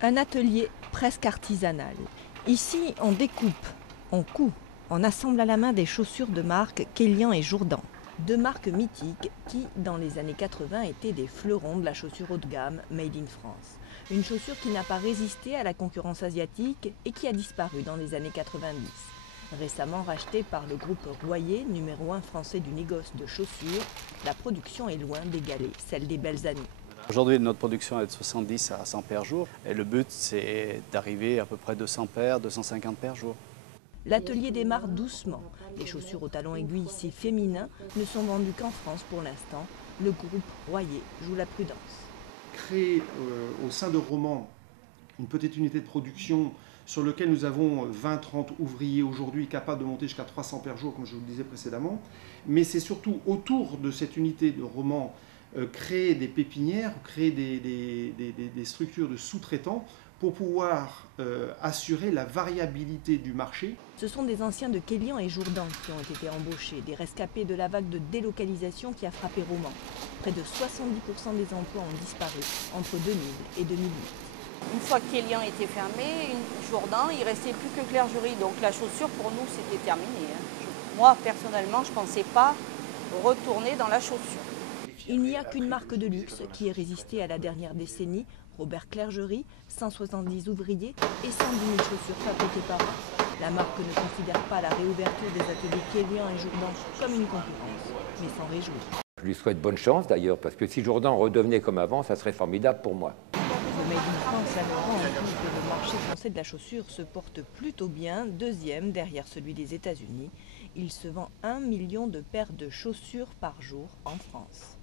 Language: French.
Un atelier presque artisanal. Ici, on découpe, on coud, on assemble à la main des chaussures de marque Kélian et Jourdan. Deux marques mythiques qui, dans les années 80, étaient des fleurons de la chaussure haut de gamme Made in France. Une chaussure qui n'a pas résisté à la concurrence asiatique et qui a disparu dans les années 90. Récemment rachetée par le groupe Royer, numéro 1 français du négoce de chaussures, la production est loin d'égaler celle des belles années. Aujourd'hui, notre production est de 70 à 100 paires jour et le but, c'est d'arriver à peu près 200 paires, 250 paires jour. L'atelier démarre doucement. Les chaussures aux talons aiguilles si féminins ne sont vendues qu'en France pour l'instant. Le groupe Royer joue la prudence. Créer au sein de Roman une petite unité de production sur laquelle nous avons 20-30 ouvriers aujourd'hui capables de monter jusqu'à 300 paires jour, comme je vous le disais précédemment. Mais c'est surtout autour de cette unité de Roman créer des pépinières, créer des structures de sous-traitants pour pouvoir assurer la variabilité du marché. Ce sont des anciens de Kélian et Jourdan qui ont été embauchés, des rescapés de la vague de délocalisation qui a frappé Roman. Près de 70% des emplois ont disparu entre 2000 et 2008. Une fois que Kélian était fermé, Jourdan, il ne restait plus que Clergerie. Donc la chaussure, pour nous, c'était terminé. Moi, personnellement, je ne pensais pas retourner dans la chaussure. Il n'y a qu'une marque de luxe qui ait résisté à la dernière décennie, Robert Clergerie, 170 ouvriers et 110 000 chaussures fabriquées par an. La marque ne considère pas la réouverture des ateliers Kélian et Jourdan comme une concurrence, mais s'en réjouit. Je lui souhaite bonne chance d'ailleurs, parce que si Jourdan redevenait comme avant, ça serait formidable pour moi. Le Made in France apprend en plus que le marché français de la chaussure se porte plutôt bien, deuxième derrière celui des États-Unis. Il se vend 1 million de paires de chaussures par jour en France.